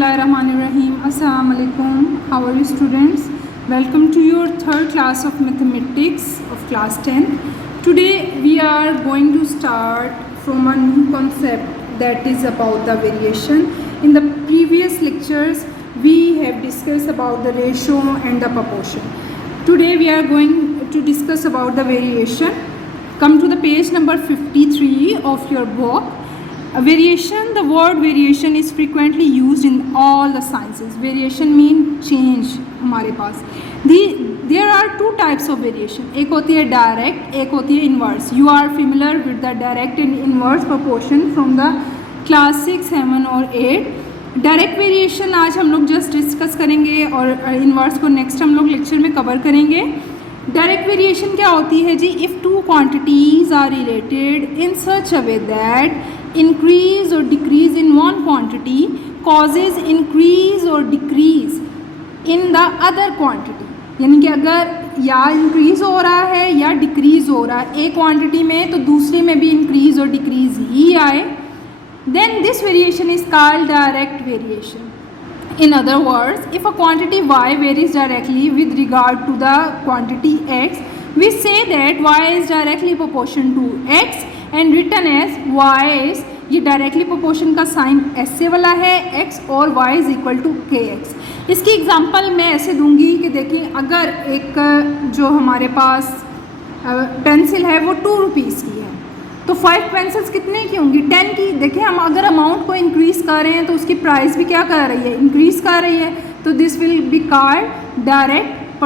Bismillahirrahmanirrahim. Assalamu alaikum. How are you students? Welcome to your third class of mathematics of class 10. Today we are going to start from a new concept that is about the variation. In the previous lectures we have discussed about the ratio and the proportion. Today we are going to discuss about the variation. Come to the page number 53 of your book. Variation, the word variation is frequently used in all the sciences. Variation mean change हमारे पास. There are two types of variation. एक होती है direct, एक होती है inverse. You are familiar with the direct and inverse proportion from the class 6, 7 और 8. Direct variation आज हम लोग जस्ट डिस्कस करेंगे और इन्वर्स को नेक्स्ट हम लोग लेक्चर में कवर करेंगे. डायरेक्ट वेरिएशन क्या होती है जी? If two quantities are related in such a way that increase or decrease in one quantity causes increase or decrease in the other quantity, यानी कि अगर या इंक्रीज हो रहा है या डिक्रीज हो रहा है एक क्वांटिटी में तो दूसरी में भी इंक्रीज और डिक्रीज ही आए, then this variation is called direct variation. In other words, if a quantity y varies directly with regard to the quantity x, we say that y is directly proportional to x and written as y is, ये directly proportion का sign ऐसे वाला है x और y is equal to kx. इसकी example मैं ऐसे दूंगी कि देखिए अगर एक जो हमारे पास पेंसिल है वो 2 रुपीज़ की है तो 5 पेंसिल्स कितने की होंगी? 10 की. देखिए हम अगर अमाउंट को इंक्रीज़ कर रहे हैं तो उसकी प्राइस भी क्या कर रही है? इंक्रीज़ कर रही है. तो this will be called direct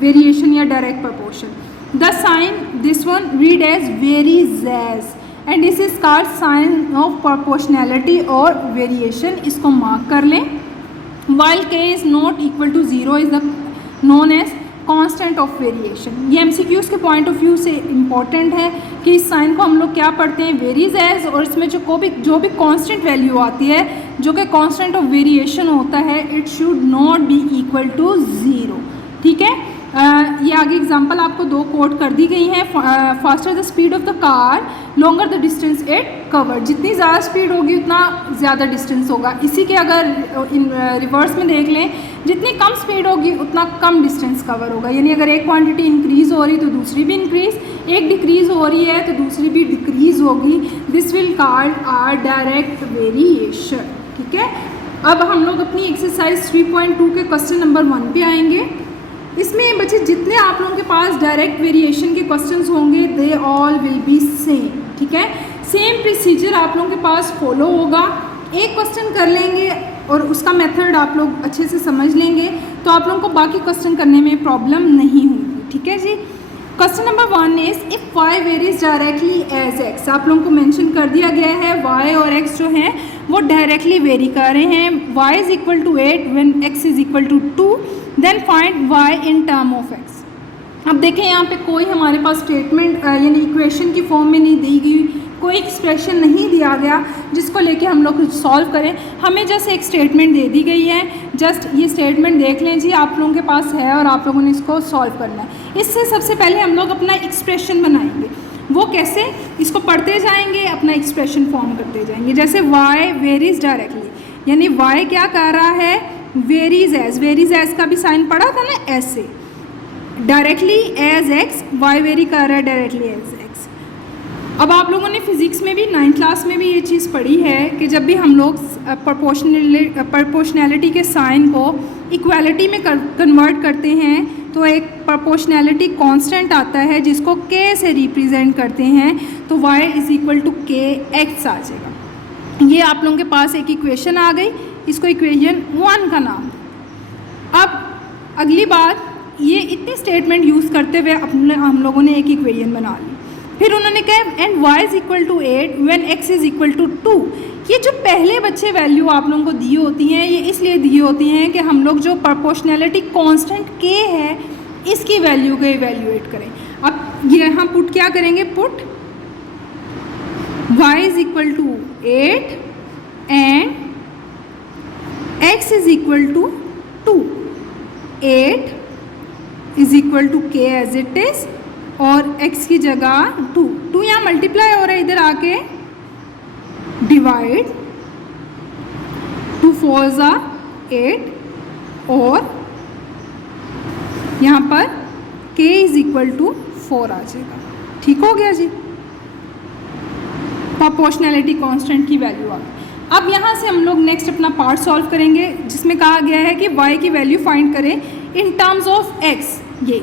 variation या direct proportion. The sign this one read as varies as and this is called sign of proportionality or variation. इसको मार्क कर लें. While k is not equal to 0 is the known as constant of variation. ये MCQs के point of view से important है कि इस sign को हम लोग क्या पढ़ते हैं? वेरीज एज, और इसमें जो भी कांस्टेंट वैल्यू आती है जो कि कांस्टेंट ऑफ वेरिएशन होता है it should not be equal to 0. ठीक है. ये आगे एग्जांपल आपको 2 कोट कर दी गई हैं. Faster the speed of the car longer the distance it cover. जितनी ज़्यादा स्पीड होगी उतना ज़्यादा डिस्टेंस होगा. इसी के अगर रिवर्स में देख लें, जितनी कम स्पीड होगी उतना कम डिस्टेंस कवर होगा. यानी अगर एक क्वांटिटी इंक्रीज़ हो रही तो दूसरी भी इंक्रीज़, एक डिक्रीज़ हो रही है तो दूसरी भी डिक्रीज़ होगी. This will called are direct variation. ठीक है. अब हम लोग अपनी एक्सरसाइज 3.2 के क्वेश्चन नंबर 1 पे आएंगे. इसमें बच्चे जितने आप लोगों के पास डायरेक्ट वेरिएशन के क्वेश्चंस होंगे they all will be same. ठीक है. सेम प्रोसीजर आप लोगों के पास फॉलो होगा. एक क्वेश्चन कर लेंगे और उसका मेथड आप लोग अच्छे से समझ लेंगे तो आप लोगों को बाकी क्वेश्चन करने में प्रॉब्लम नहीं होगी. ठीक है जी. Question number 1 is if y varies directly as x. आप लोगों को मेंशन कर दिया गया है y और x जो हैं वो डायरेक्टली वेरी कर रहे हैं. y is equal to 8 when x is equal to 2. Then find y in term of x. अब देखें यहाँ पे कोई हमारे पास स्टेटमेंट यानी इक्वेशन की फॉर्म में नहीं दी गई, कोई एक्सप्रेशन नहीं दिया गया जिसको लेके हम लोग सॉल्व करें. हमें जस्ट एक स्टेटमेंट दे दी गई है. जस्ट ये स्टेटमेंट देख लें जी, आप लोगों के पास है और आप लोगों ने इसको सॉल्व करना है. इससे सबसे पहले हम लोग अपना एक्सप्रेशन बनाएंगे. वो कैसे? इसको पढ़ते जाएंगे, अपना एक्सप्रेशन फॉर्म करते जाएंगे. जैसे y वेरीज डायरेक्टली, यानी y क्या कर रहा है? Varies as. वेरीज एज का भी साइन पढ़ा था ना ऐसे. Directly as x, y vary कर रहा है डायरेक्टली एज x. अब आप लोगों ने फिज़िक्स में भी 9th क्लास में भी ये चीज़ पढ़ी है कि जब भी हम लोग प्रोपोर्शनैलिटी के साइन को इक्वालिटी में कन्वर्ट करते हैं तो एक प्रोपोर्शनैलिटी कांस्टेंट आता है जिसको k से रिप्रेजेंट करते हैं तो y is equal to kx आ जाएगा. ये आप लोगों के पास एक इक्वेशन आ गई. इसको इक्वेशन 1 का नाम. अब अगली बात, ये इतनी स्टेटमेंट यूज़ करते हुए हम लोगों ने एक इक्वेशन बना ली. फिर उन्होंने कहा and y is equal to 8 when x is equal to 2. ये जो पहले बच्चे वैल्यू आप लोगों को दी होती हैं ये इसलिए दी होती हैं कि हम लोग जो प्रोपोर्शनैलिटी कांस्टेंट k है इसकी वैल्यू को इवेल्यूएट करें. अब यहाँ पुट क्या करेंगे? Put y is equal to 8 and x is equal to 2. 8 is equal to k as it is और x की जगह 2 यहाँ मल्टीप्लाई हो रहा है, इधर आके डिवाइड 2 4 = 8 और यहाँ पर k = 4 आ जाएगा। ठीक हो गया जी। प्रोपोर्शनैलिटी कांस्टेंट की वैल्यू आ गई। अब यहाँ से हम लोग नेक्स्ट अपना पार्ट सॉल्व करेंगे जिसमें कहा गया है कि y की वैल्यू फाइंड करें इन टर्म्स ऑफ x। ये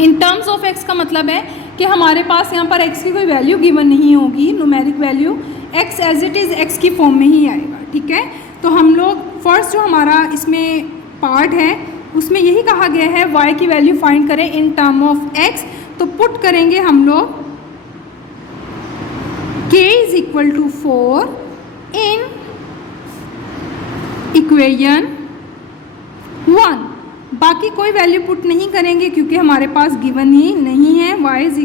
इन टर्म्स ऑफ x का मतलब है कि हमारे पास यहाँ पर x की कोई वैल्यू गिवन नहीं होगी, numeric value, x as it is x की फॉर्म में ही आएगा। ठीक है, तो हम लोग फर्स्ट जो हमारा इसमें पार्ट है उसमें यही कहा गया है y की वैल्यू फाइंड करें इन टर्म ऑफ x। तो पुट करेंगे हम लोग k = 4 इन इक्वेशन 1। बाकी कोई वैल्यू पुट नहीं करेंगे क्योंकि हमारे पास गिवन ही नहीं है। y =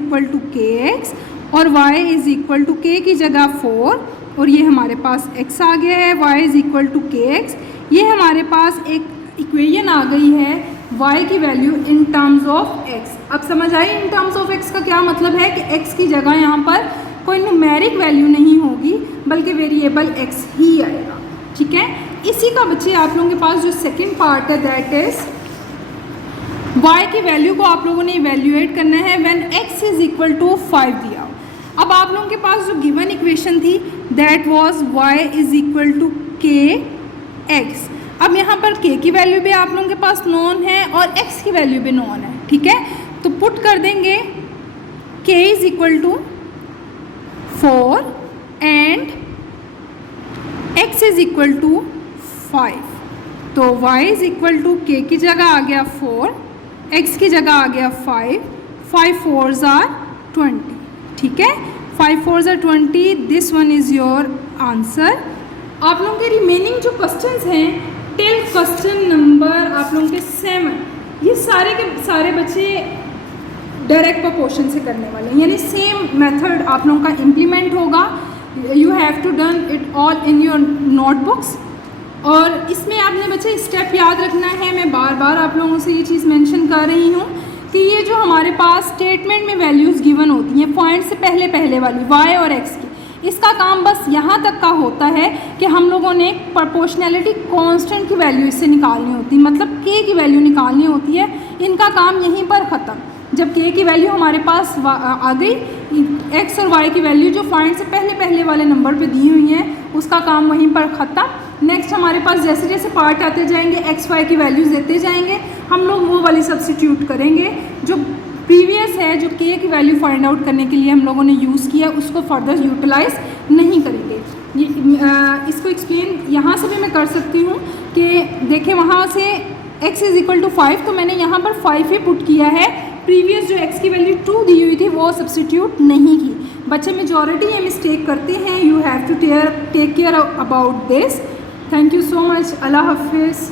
kx और y = k की जगह 4 और ये हमारे पास x आ गया है, y = kx। ये हमारे पास एक इक्वेशन आ गई है y की value in terms of x। अब समझ आई इन टर्म्स ऑफ x का क्या मतलब है कि x की जगह यहाँ पर कोई न्यूमेरिक वैल्यू नहीं होगी बल्कि वेरिएबल x ही आएगा। ठीक है, इसी का बच्चे आप लोगों के पास जो सेकंड पार्ट है दैट इज y की वैल्यू को आप लोगों ने इवेल्युएट करना है व्हेन x = 5 दिया। अब आप लोगों के पास जो गिवन इक्वेशन थी दैट वाज y = kx। अब यहाँ पर k की वैल्यू भी आप लोगों के पास नोन है और x की वैल्यू भी नोन है। ठीक है, तो पुट कर देंगे k = 4 एंड x = 5। तो y = k की जगह आ गया 4, x की जगह आ गया 5, 5 4s = 20। ठीक है, 5 4s = 20। This one is your answer. आप लोगों के रिमेनिंग जो क्वेश्चंस हैं टिल क्वेश्चन नंबर आप लोगों के 7, ये सारे के सारे बच्चे डायरेक्ट प्रोपोर्शन से करने वाले हैं, यानी सेम मेथड आप लोगों का इम्प्लीमेंट होगा। You have to done it all in your notebooks. और इसमें आपने बच्चे स्टेप याद रखना है, मैं बार बार आप लोगों से ये चीज़ मेंशन कर रही हूँ कि ये जो हमारे पास स्टेटमेंट में वैल्यूज़ गिवन होती हैं पॉइंट से पहले पहले वाली y और x की, इसका काम बस यहाँ तक का होता है कि हम लोगों ने प्रोपोर्शनैलिटी कांस्टेंट की वैल्यू इससे निकालनी होती है, मतलब k की वैल्यू निकालनी होती है। इनका काम यहीं पर ख़त्म। जब k की वैल्यू हमारे पास आ गई, x और y की वैल्यू जो पॉइंट से पहले पहले वाले नंबर पे दी हुई है उसका काम वहीं पर ख़त्म। नेक्स्ट हमारे पास जैसे जैसे पार्ट आते जाएंगे x y की वैल्यूज़ देते जाएंगे, हम लोग वो वाली सब्स्टिट्यूट करेंगे जो प्रीवियस है, जो k की वैल्यू फाइंड आउट करने के लिए हम लोगों ने यूज़ किया उसको फर्दर यूटिलाइज नहीं करेंगे। इसको एक्सप्लेन यहाँ से भी मैं कर सकती हूँ कि देखें वहाँ से x = 5 तो मैंने यहाँ पर 5 ही पुट किया है, प्रीवियस जो x की वैल्यू 2 दी हुई थी वो सब्स्टिट्यूट नहीं की। बच्चे मेजॉरिटी ये मिस्टेक करते हैं। You have to take care about this. Thank you so much. अल्लाह हाफिज़।